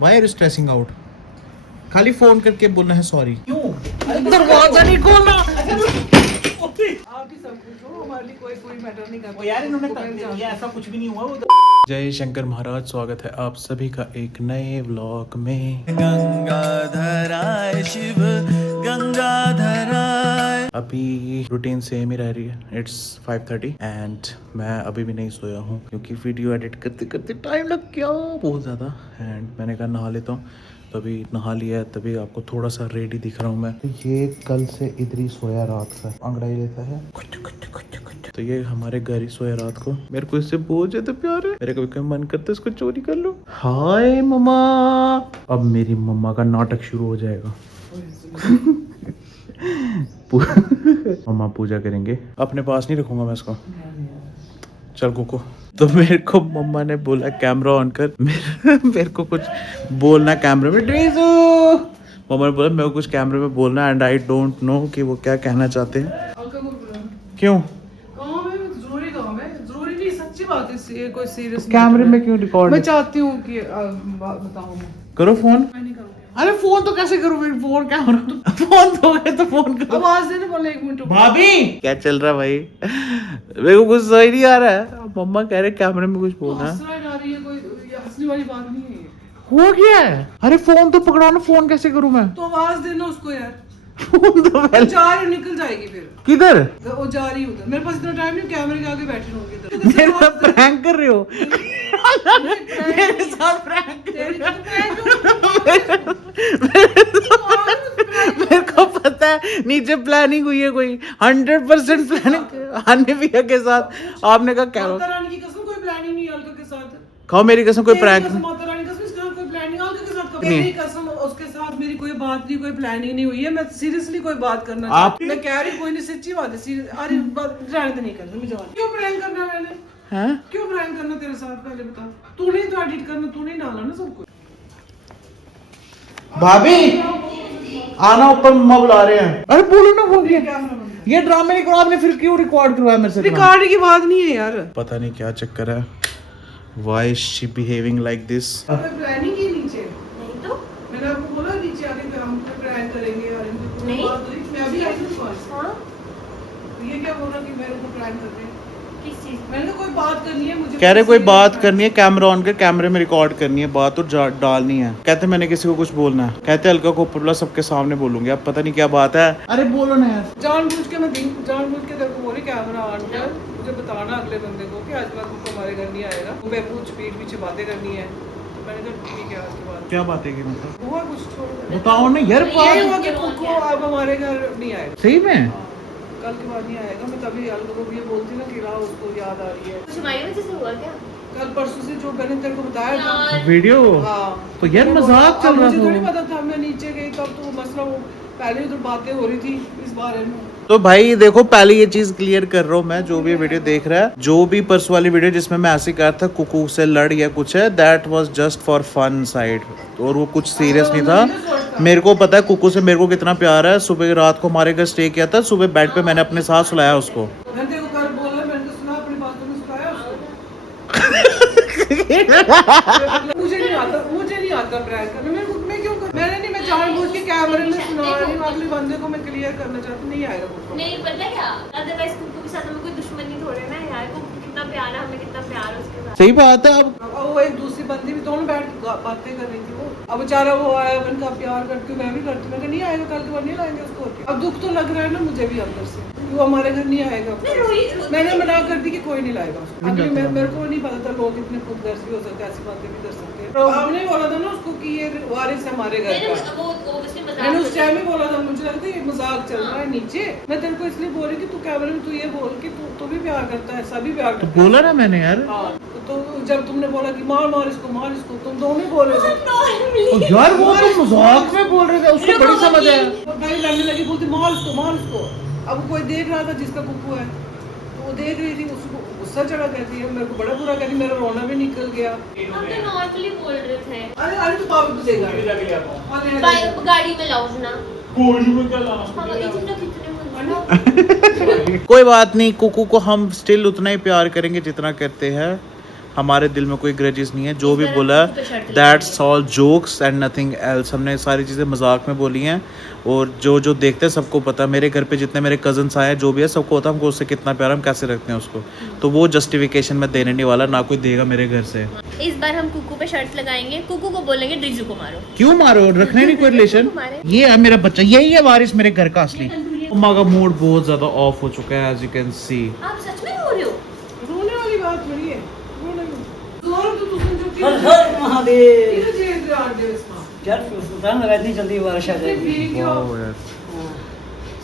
Why are you stressing out? खाली phone करके बोलना है सॉरी। क्यों? दरवाजा नहीं खोलना। आप ही सब कुछ हो, हमारे लिए कोई मैटर नहीं करता यार। इन्होंने ऐसा कुछ भी नहीं हुआ वो। जय शंकर महाराज, स्वागत है आप सभी का एक नए व्लॉग में। गंगाधराय शिव गंगाधराय। अभी रूटीन सेम ही रह रही है। इट्स 5:30 एंड मैं अभी भी नहीं सोया हूँ क्योंकि वीडियो एडिट करते करते टाइम लग गया बहुत ज़्यादा। एंड मैंने कहा नहा लेता हूँ, तभी नहा लिया है, तभी आपको थोड़ा सा रेडी दिख रहा हूँ मैं। ये कल से इधर ही सोया रात से, अंगड़ाई लेता है। तो ये हमारे घर ही सोया रात को। मेरे को इससे बहुत ज्यादा प्यार है। मेरे कभी कभी मन करता है इसको चोरी कर लो। हाय मम्मा। अब मेरी मम्मा का नाटक शुरू हो जाएगा। मम्मा पूजा करेंगे, अपने पास नहीं रखूंगा मैं इसको। चल कोको। तो मेरे को मम्मा ने बोला कैमरा ऑन कर। मेरे को कुछ बोलना कैमरे में। मम्मा ने बोला मेरे को कुछ कैमरे में बोलना एंड आई डोंट नो कि वो क्या कहना चाहते हैं। क्यों? जरूरी नहीं, सच्ची बात है। कोई सीरियस कैमरे में क्यों रिकॉर्ड? मैं चाहती हूँ कि बताऊँ। करो फोन। मैं नहीं करूँगी। अरे फोन तो कैसे करूँ? फोन कैमरा फोन तो है तो फोन करो। आवाज देने बोले 1 मिनट। भाभी क्या चल रहा भाई? मेरे को कुछ सही नहीं आ रहा है। मम्मा कह रहे कैमरे में कुछ बोलना। कोई हंसने वाली बात नहीं है। हो गया है। अरे फोन तो पकड़ो ना। फोन कैसे करूँ मैं? तो आवाज देना उसको यार। फोन तो वो जा रही निकल जाएगी फिर। किधर? वो जा रही उधर। मेरे पास इतना टाइम नहीं, कैमरे के आगे बैठे होंगे इधर। मेरे साथ प्रैंक कर रहे हो? मेरे साथ प्रैंक मेरे को पता है नीचे प्लानिंग हुई है कोई 100% प्लानिंग। हानिफिया के साथ आपने कहा क्या? माता रानी की कसम कोई प्लानिंग नहीं अलका के साथ। खाओ मेरी कसम, कोई प्रैंक माता रानी की कसम इसके साथ कोई प्लानिंग अलका के साथ मेरी कसम उसके साथ मेरी कोई बात नहीं, कोई प्लानिंग नहीं हुई है। मैं सीरियसली कोई बात करना चाहती हूं। मैं कह रही कोई नहीं, सच्ची बात है। अरे जाने तो नहीं कर रही मैं। क्यों प्रैंक करना मैंने? हैं? क्यों प्रैंक करना तेरे साथ? पहले बता। तू नहीं तो एडिट करना, तू नहीं डाला ना सब कुछ। भाभी आना, ऊपर मम्मा बुला रहे हैं। अरे बोलो ना बोल दिया। ये ड्रामे नहीं करो आपने, फिर क्यों रिकॉर्ड करवाया मेरे से? रिकॉर्ड की बात नहीं है यार। पता नहीं क्या चक्कर है। Why is she behaving like this? Planning ही नीचे नहीं तो मैंने आपको बोला नीचे आके हम प्रैंक करेंगे और नहीं मैं अभी आई हूं पास। हां ये क्या बोल रहा कि मेरे को प्रैंक कर रहे हैं? किस चीज? मैंने कोई बात करनी है मुझे। कह रहे कोई बात करनी है, कैमरा ऑन कर, कैमरे में रिकॉर्ड करनी है बात और डालनी है। कहते मैंने किसी को कुछ बोलना है। कहते अलका को ऊपर सबके सामने बोलूंगी। अब पता नहीं क्या बात है। अरे बोलो ना यार। जानबूझ के तेरे को बोली कैमरा ऑन कर, मुझे बताना अगले बंदे को कि आज बाद तुमको हमारे घर नहीं आएगा। वो बेपूछ पीठ पीछे बातें करनी है। तो मैंने कहा ठीक है। आज के बाद क्या बातें की मतलब? हुआ कुछ छोड़ बताओ ना यार। ये हुआ कि कुको अब हमारे घर नहीं आएगा। सही में? कल के बाद नहीं आएगा। मैं तभी अलका को ये बोलती ना कि राह उसको याद आ रही है। कुछ हमारी वजह से हुआ क्या? कल परसों से जो मैंने तेरे को बताया था वीडियो। हाँ तो यार मजाक चल रहा था। मुझे थोड़ी पता था। मैं नीचे गई तब तो मसला वो पहले उधर बातें हो रही थी इस बारे में। तो भाई देखो, पहले ये चीज क्लियर कर रहा हूँ मैं। जो भी वीडियो देख रहा है, जो भी परसों वाली वीडियो जिसमें मैं ऐसे कहा था कुकू से लड़ या कुछ है, that was just for fun side. और वो कुछ सीरियस नहीं था। मेरे को पता है कुकू से मेरे को कितना प्यार है। सुबह रात को हमारे घर स्टे किया था। सुबह बेड पे मैंने अपने साथ सुलाया उसको। मैंने तेरे को कल बोला, मैंने तो सुना अपनी बातों में सुनाया उसको। मुझे नहीं आता प्रैंक करना। मैं क्यों कर? मैंने नहीं, मैं जानबूझ के कैमरे में सुना रही हूं। अगले बंदे को मैं क्लियर करना चाहती हूं। नहीं आएगा कुछ नहीं पता क्या, अदरवाइज कुकू के साथ हमें कोई दुश्मनी थोड़े ना यार। कुकू कितना प्यार है, हमें कितना प्यार है उसके साथ। सही बात है। अब वो एक दूसरी बंदी भी दोनों बैठ बातें कर रही थी। वो अब बेचारा वो आया, मैंने कहा प्यार करती हूँ, मैं भी करती हूँ। मैं कहा नहीं आएगा, कल के बाद नहीं लाएंगे उसको। अब दुख तो लग रहा है ना मुझे भी अंदर से, वो हमारे घर नहीं आएगा। मैंने मना कर दी कि कोई नहीं लाएगा उसको। अभी मेरे को नहीं पता था लोग इतने खुदगर्ज भी हो सकते हैं, ऐसी बातें भी कर सकते हैं। तो आपने बोला था ना उसको कि ये वारिस है हमारे घर का। मैंने उस टाइम में बोला था, मुझे लगता है ये मजाक चल रहा है नीचे। मैं तेरे को इसलिए बोल रही कि तू कैमरे में तू ये बोल कि तू भी प्यार करता है, सभी प्यार करता है। बोला ना मैंने यार। हाँ तो जब तुमने बोला कि मार इसको, तुम दोनों बोल रहे थे यार। वो तो मजाक में बोल रहे थे, उसको बड़ी समझ है। भाई लड़ने लगी, बोलती मार इसको। अब कोई देख रहा था जिसका कुकू है, तो वो देख रही थी, उसको गुस्सा चढ़ा। कहती है मेरे को बड़ा बुरा, कहती मेरा रोना भी निकल गया। हम तो नॉर्मली बोल रहे थे। अरे तो बाबू तो देगा गाड़ी में लाओ ना। गोली में क्या लाना? हम इतना कितने कोई बात नहीं, कुकू को हम स्टिल उतना ही प्यार करेंगे जितना करते हैं। हमारे दिल में कोई ग्रजेस नहीं है, जो भी बोला that's all jokes and nothing else. हमने सारी चीज़ें मजाक में बोली हैं, और जो देखते हैं सबको पता है। मेरे घर पे जितने मेरे कजन्स आए जो भी है सबको पता है हमको उससे कितना प्यार, हम कैसे रखते हैं उसको। तो वो जस्टिफिकेशन मैं देने नहीं वाला, ना कोई देगा मेरे घर से। इस बार हम कुकू पे शर्त लगाएंगे, कुकू को बोलेंगे ड्रीजू को मारो। क्यों मारो, रखने नहीं कोई रिलेशन। ये है मेरा बच्चा, यही है वारिस मेरे घर का असली। मम्मा का मूड बहुत ज्यादा ऑफ हो चुका है, एज यू कैन सी। आप सच में रो रहे हो? रोने वाली बात थोड़ी है, रोने जोर तो तुम जो हर हर महादेव। किधर जेल से आते हो इसमें यार सुल्तान लगा इतनी जल्दी बारिश आ जाएगी। ठीक है हाँ।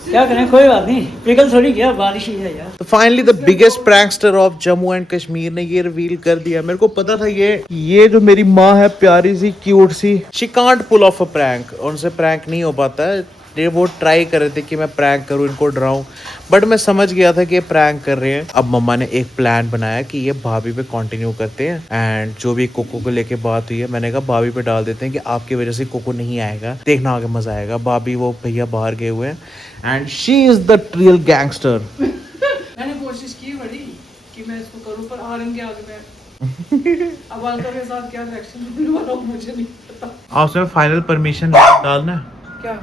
क्या करें, कोई बात नहीं, पिघल थोड़ी गया, बारिश ही है यार। तो finally the biggest prankster of Jammu and Kashmir ने ये रिवील कर दिया। मेरे को पता था ये जो मेरी माँ है प्यारी सी क्यूट सी, she can't pull off a prank, उनसे प्रैंक नहीं हो पाता है। ये वो ट्राई कर रहे थे कि मैं प्रैंक करूं, इनको डराऊं, बट मैं समझ गया था कि ये प्रैंक कर रहे हैं। अब मम्मा ने एक प्लान बनाया कि ये भाभी पे कंटिन्यू करते हैं, एंड जो भी कोको को लेके बात हुई है मैंने कहा भाभी पे डाल देते हैं कि आपकी वजह से कोको नहीं आएगा, देखना आगे मजा आएगा। भाभी वो भैया बाहर गए हुए हैं and she is the real gangster. मैंने कोशिश की बड़ी कि मैं इसको करूं, पर आरन के आगे मैं अब अलका के साथ क्या रिएक्शन देने वाला हूं मुझे नहीं पता। आपसे फाइनल परमिशन डालना है, क्या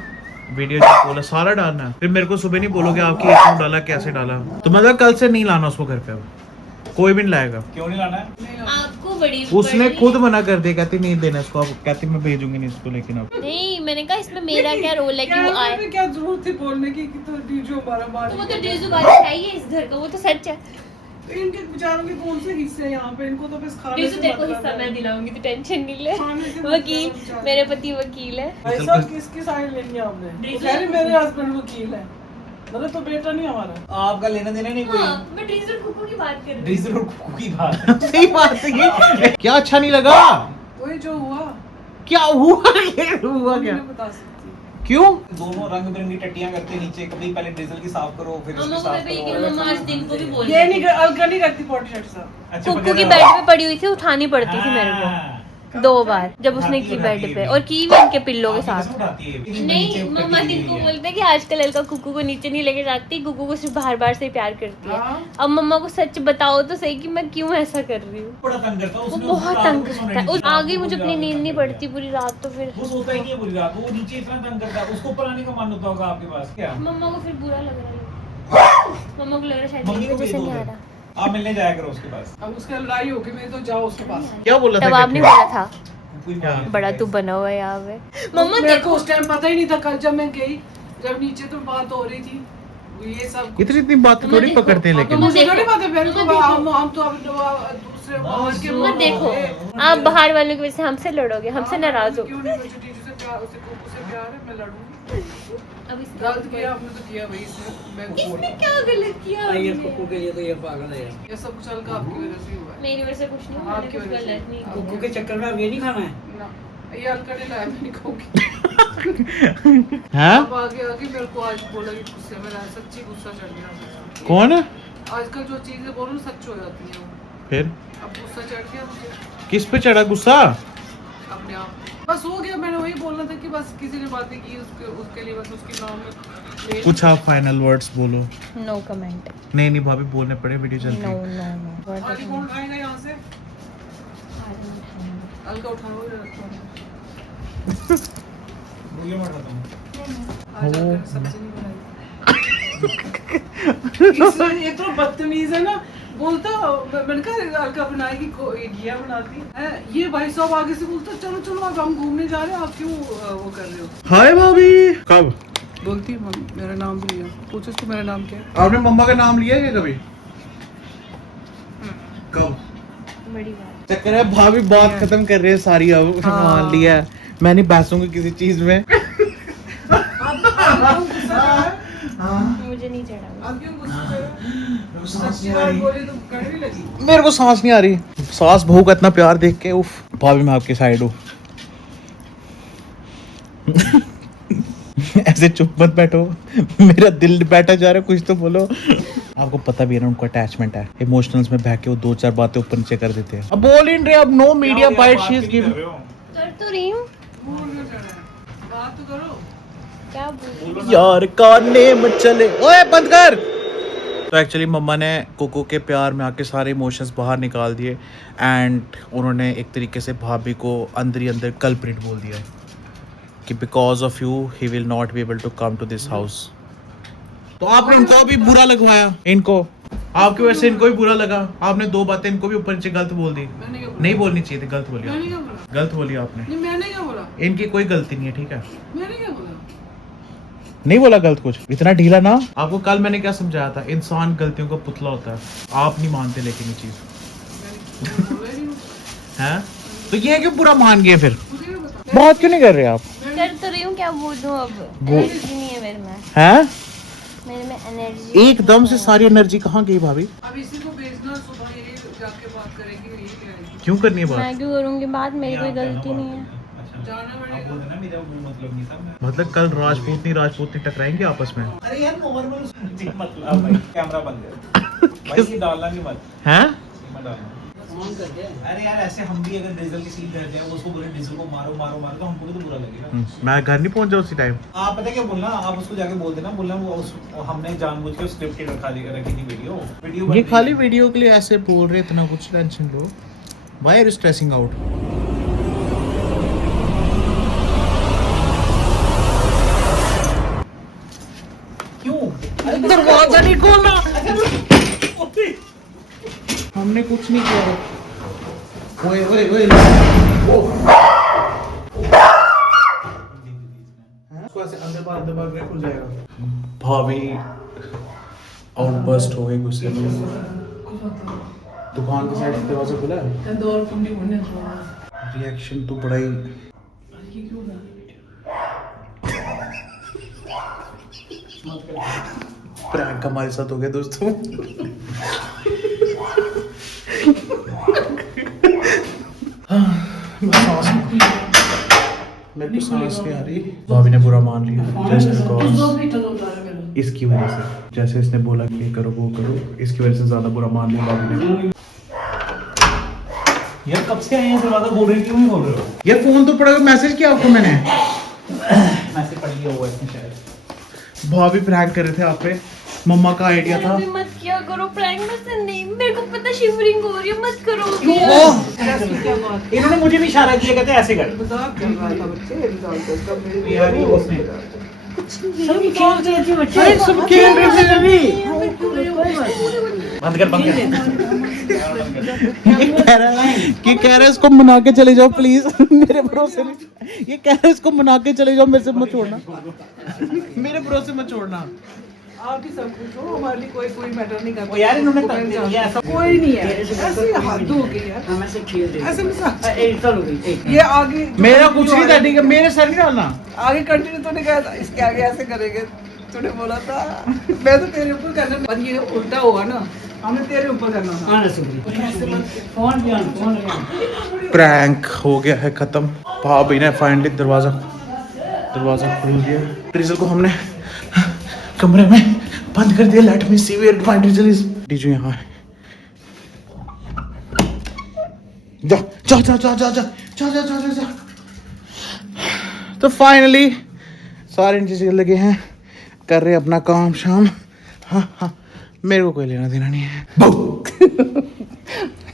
वीडियो जो बोला सारा डालना है। फिर मेरे को सुबह नहीं बोलोगे आपकी एक डाला कैसे डाला, तो मतलब कल से नहीं लाना उसको घर पे, अब कोई भी नहीं लाएगा। क्यों नहीं लाना है? आपको बड़ी उसने खुद मना कर दिया, कहती नहीं देना इसको, अब कहती मैं भेजूंगी नहीं इसको। लेकिन अब नहीं, मैंने कहा इसमें मेरा क्या रोल है कि वो आए। मैं क्या जरूरत थी बोलने की कि तो डीजो हमारा बात तो वो तो ड्रीजू बारिश है ही है इस घर का, वो तो सच है। तो इनके बेचारों के कौन से हिस्से हैं यहाँ पे, इनको तो बस खाने ड्रीजू से तेरे को मतलब हिस्सा है। मैं दिलाऊंगी, तो टेंशन नहीं ले। खाने से वकील, मतलब है। मेरे पति वकील है। भाई साहब किसकी साइड लेनी है आपने? वो कह रही मेरे हस्बैंड वकील है, मतलब तो बेटा नहीं हमारा। आपका लेना देना नहीं कोई। हाँ, मैं ड्रीजू और कुकू की बात कर रही हूँ। डीजल और कुकू की बात। सही बात है ये। क्या अच्छा नहीं लगा, वही जो हुआ क्या हुआ, ये हुआ क्या, नहीं बता सकती। क्यों? दोनों रंग बिरंगी टट्टियां करते नीचे, कभी पहले डीजल की साफ करो फिर मम्मा उसकी को साफ मैं भी करो। मम्मा आज दिन को भी बोल ये रही नहीं थी। अलका नहीं करती पॉटी शर्ट साहब। अच्छा, कुकू की बेड पे पड़ी हुई थी, उठानी पड़ती थी मेरे को हाँ। 2 बार, जब उसने की बेड पे, और की भी उनके पिल्लों के साथ। उठाती है। नहीं, मम्मा दिन को बोलते हैं कि आजकल अलका कुकू को नीचे नहीं लेके जाती, कुकू को सिर्फ बाहर बाहर से ही प्यार करती है। हाँ। अब मम्मा को सच बताओ तो सही कि मैं क्यों ऐसा कर रही हूँ। बड़ा तंग करता है वो उसने, बहुत उसको तंग रात को सोने करता है, नहीं उस देता, आगे मुझे अपनी रात नींद नहीं को पड़ती पूरी रात, तो फिर वो सोता ही नहीं है पूरी रात, वो नीचे इतना तंग करता है, उसको ऊपर आने का मन होता होगा आपके पास क्या? मम्मा को फिर बुरा लग रहा है। मम्मा को लग रहा है शायद मम्मी मेरी को वजह भी से दो नहीं आ फिर। रहा। आप मिलने जाया करो उसके पास। अब उसका लड़ाई होगी, मैं तो जाओ उसके पास। क्या बोला था? तब आपने बोला था कोई क्या? बड़ा तू बना हुआ है यहाँ पे। मम्मा मेरे को देखो, उस टाइम पता ही नहीं था, कल जब मैं गई, जब नीचे तो बात हो रही थी ये सब। इतनी बात थोड़ी पकड़ते हैं तो लेकिन। मुझे थोड़ी देखो, बात है, मेरे को देखो। हम तो अब दूसरे बाहर के मम्मा लोग देखो, हैं। आप बाहर वालों की वजह से हमसे लड़ोगे, हमसे नाराज हो। क्यों नहीं, मुझे टीचर से प्यार, उससे कुकू से प्यार है, मैं लड़ूंगी। अब इसमें गलत किया आपने तो किया भाई, इसमें मैं कुछ इसने क्या गलत किया ये हमने? कुकू के लिए तो ये पागल है यार। ये सब कुछ हल्का आपकी वजह से ही हुआ है। मेरी वजह से कुछ नहीं हुआ, मैंने आपकी कुछ वजह से। गलत नहीं किया। कुकू के चक्कर में अब ये नहीं खाना है। ना, ये हल्का नहीं लाया, मैं नहीं कहूँगी। हाँ? अब आगे मेरे को आज बोला कि गुस्से में रहा, सच्ची गुस्सा चढ़ गया मुझे। कौन है? आजकल जो चीजें बोलो ना सच हो जाती हैं वो। फिर अब गुस्सा चढ़ गया मुझे किस पे चढ़ा गुस्सा? अपने आप, बस हो गया। मैंने वही बोलना था कि बस किसी ने बातें की उसके लिए बस उसके नाम में कुछ आप फाइनल वर्ड्स बोलो। No comment. नहीं नहीं भाभी बोलने पड़े, वीडियो चल नो रही है। No no. आगे कौन उठाएगा यहाँ से? हल्का उठाओ ये मर रहा हूँ। आज हल्का सब्जी नहीं बनाई। ये तो बदतमीज है ना, बोलता मैंने कहा हल्का बनाएगी, ये घिया बनाती है। ये भाई साहब आगे से बोलता चलो चलो अब हम घूमने जा रहे हैं, आप क्यों वो कर रहे हो? हाय भाभी। कब बोलती मेरा नाम भी लिया, पूछो उसको मेरा नाम क्या है। आपने मम्मा का नाम लिया है क्या कभी? कब? बड़ी बात। चक्कर है भाभी बात खत्म कर रहे हैं सारी, अब मान लिया है। मैं नहीं बहसूंगी किसी चीज में। मुझे नहीं चढ़ा। आप क्यों गुस्सा कर रहे हो? सच्ची बात बोली तो कड़वी लगी। मेरे को सांस नहीं आ रही, सास बहू का इतना प्यार देख के। उफ भाभी मैं आपकी साइड हूँ। ऐसे चुप मत बैठो, मेरा दिल बैठा जा रहा है, कुछ तो बोलो। आपको पता भी है ना उनको अटैचमेंट है, इमोशनल्स में बह के वो 2-4 बातें ऊपर नीचे कर देते हैं। अब बोल ही नहीं रहे, अब no media byte she is giving. कर तो रही हूँ, बोल क्यों चढ़ा है? बात तो करो। क्या बोल। यार का नेम चले, ओए बंद कर। तो एक्चुअली मम्मा ने कोको के प्यार में आके सारे इमोशंस बाहर निकाल दिए एंड उन्होंने एक तरीके से भाभी को अंदर ही अंदर कल्प्रिट बोल दिया है कि because of you he will not be able to come to this house. तो आपने इनको भी बुरा लगवाया, इनको आपकी वजह से इनको भी बुरा लगा, आपने दो बातें इनको भी ऊपर नीचे गलत बोल दी। नहीं बोलनी चाहिए थी, गलत बोली, गलत बोली आपने। मैंने क्या बोला? इनकी कोई गलती नहीं है, ठीक है? मैंने क्या बोला? नहीं बोला गलत कुछ, इतना ढीला ना। आपको कल मैंने क्या समझाया था, इंसान गलतियों का पुतला होता है, आप नहीं मानते लेकिन ये चीज है। तो ये क्यों पूरा मान गए फिर? बात क्यों नहीं कर रहे आप? कर तो रही हूँ, क्या बोलूँ अब, एनर्जी नहीं है मेरे में, हैं? मेरे में एनर्जी एकदम से सारी एनर्जी कहाँ गई भाभी? अब इसी को भेजना, सुबह यही जाके बात करेंगे, यही कहेंगे। क्यों करनी है बात? मैं क्यों करूँगी बात, मेरी कोई गलती नहीं है। जाना पड़ेगा। मतलब कल राजपूत टकराएंगे आपस में? अरे यार नॉर्मल मतलब भाई कैमरा बंद है भाई, ये डालना नहीं मत हैं? मत डालना। अरे यार ऐसे हम भी अगर डीजल की सीट कर जाए, उसको बोले डीजल को मारो मारो मारो, तो हमको भी तो बुरा लगेगा। मैं घर नहीं पहुंचा उसी टाइम। आप पता क्या बोलना, आप उसको जाके बोल देना, बोलना वो हमने जानबूझ के स्क्रिप्टेड रखी थी वीडियो ये खाली वीडियो के लिए ऐसे बोल रहे, इतना कुछ टेंशन लो। Why are you stressing out? क्यों? दरवाजा नहीं खोलना, हमने कुछ नहीं किया। ओए ओए ओए अंदर बाहर खुल जाएगा। भाभी आउटबर्स्ट हो गई गुस्से में। दुकान के साइड से दरवाजा खुला है, दौर कुंडी होने रिएक्शन तो बड़ा ही। प्रैंक हमारे साथ हो गया दोस्तों। मेरे को सांस नहीं आ रही। भाभी ने बुरा मान लिया जस्ट बिकॉज इसकी वजह से, जैसे इसने बोला कि ये करो वो करो, इसकी वजह से ज्यादा बुरा मान लिया भाभी ने। यार कब से आए हैं दरवाजा बोल रहे, क्यों नहीं बोल रहे हो? ये फोन तो पड़ा, मैसेज किया आपको मैंने, मैसेज पढ़ लिया हुआ इसमें शायद। भाभी प्रैंक कर रहे थे आप पे, मम्मा का आइडिया था। भी मत किया करो प्रैंक, मुझसे नहीं, मेरे को पता शिवरिंग हो रही है, मत करो। क्या बात? इन्होंने मुझे भी इशारा किया, कहते ऐसे कर। मजाक कर रहा था बच्चे, यार ये उसने सब खेल रहे थे बच्चे, सब खेल रहे थे अभी। बंद कर बंद कर। ये कह रहा है इसको मना के चले जाओ प्लीज, मेरे भरोसे नहीं। ये कह रहा है इसको मना के चले जाओ, मेरे से मत छोड़ना, मेरे भरोसे मत छोड़ना। आप ही सब कुछ हो, हमारे लिए कोई मैटर नहीं करता। यार इन्होंने तक दिया ऐसा कोई नहीं है, ऐसे हद हो गई यार। हम ऐसे खेल रहे ऐसे मजाक, एक चलो एक ये आगे मेरा कुछ नहीं था, ठीक है, मेरे सर नहीं डालना। आगे कंटिन्यू तूने कहा था, इसके आगे ऐसे करेंगे, तूने बोला था। मैं तो तेरे ऊपर करना, पर ये उल्टा हुआ ना, हमें तेरे ऊपर करना था। आना सुखी फोन भी आन, फोन भी आन। प्रैंक हो गया है खत्म। भाभी ने फाइनली दरवाजा खोल दिया। ट्रीजल को हमने कमरे में बंद कर दिया। Let me see where my ट्रीजल इज। डीजू यहाँ है, जा जा जा जा जा जा जा जा जा जा। तो फाइनली सारे नीचे लगे हैं, कर रहे अपना काम शाम। हाँ हाँ, मेरे को कोई लेना देना नहीं है।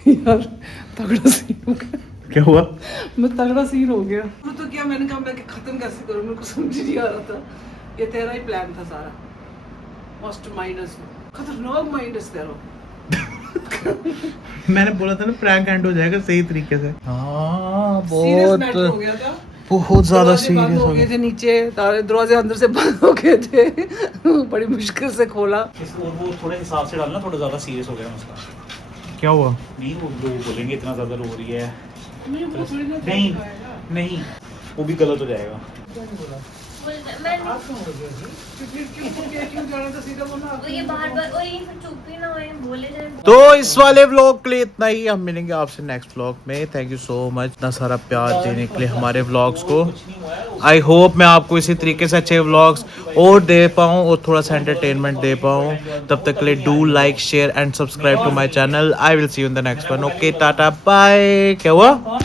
यार तगड़ा सीन हो गया। क्या हुआ? मैं तगड़ा सीन हो गया। तो क्या मैंने कहा मैं खत्म कैसे करूँ, मेरे को समझ नहीं आ रहा था। ये तेरा ही प्लान था सारा, मस्ट माइनस, खतरनाक माइनस तेरा। मैंने बोला था ना प्रैंक एंड हो जाएगा सही तरीके से। हाँ सीरियस मैटर हो गया था, बहुत ज्यादा दरवाजे बंद सीरियस हो हो गए गया। थे नीचे, दरवाजे अंदर से बंद हो गए थे। बड़ी मुश्किल से खोला। और वो थोड़ा हिसाब से डालना, थोड़ा ज्यादा सीरियस हो गया मसला। क्या हुआ? नहीं वो लोग बोलेंगे इतना ज्यादा रो रही है। मुझे वो थोड़ी ना नहीं दिखाएगा। नहीं वो भी गलत हो जाएगा। क्यों जाना था, सीधा बोलना। ये बार-बार और ये फिर चुप ही ना होए, बोले जाए। तो इस वाले व्लॉग के लिए इतना ही। हम मिलेंगे आपसे नेक्स्ट व्लॉग में। थैंक यू सो मच इतना सारा प्यार देने के लिए हमारे व्लॉग्स को। आई होप मैं आपको इसी तरीके से अच्छे व्लॉग्स और दे पाऊँ और थोड़ा सा एंटरटेनमेंट दे पाऊँ। तब तक के लिए do like share and subscribe to my channel. I will see you in the next one. Okay tata bye. क्या हुआ?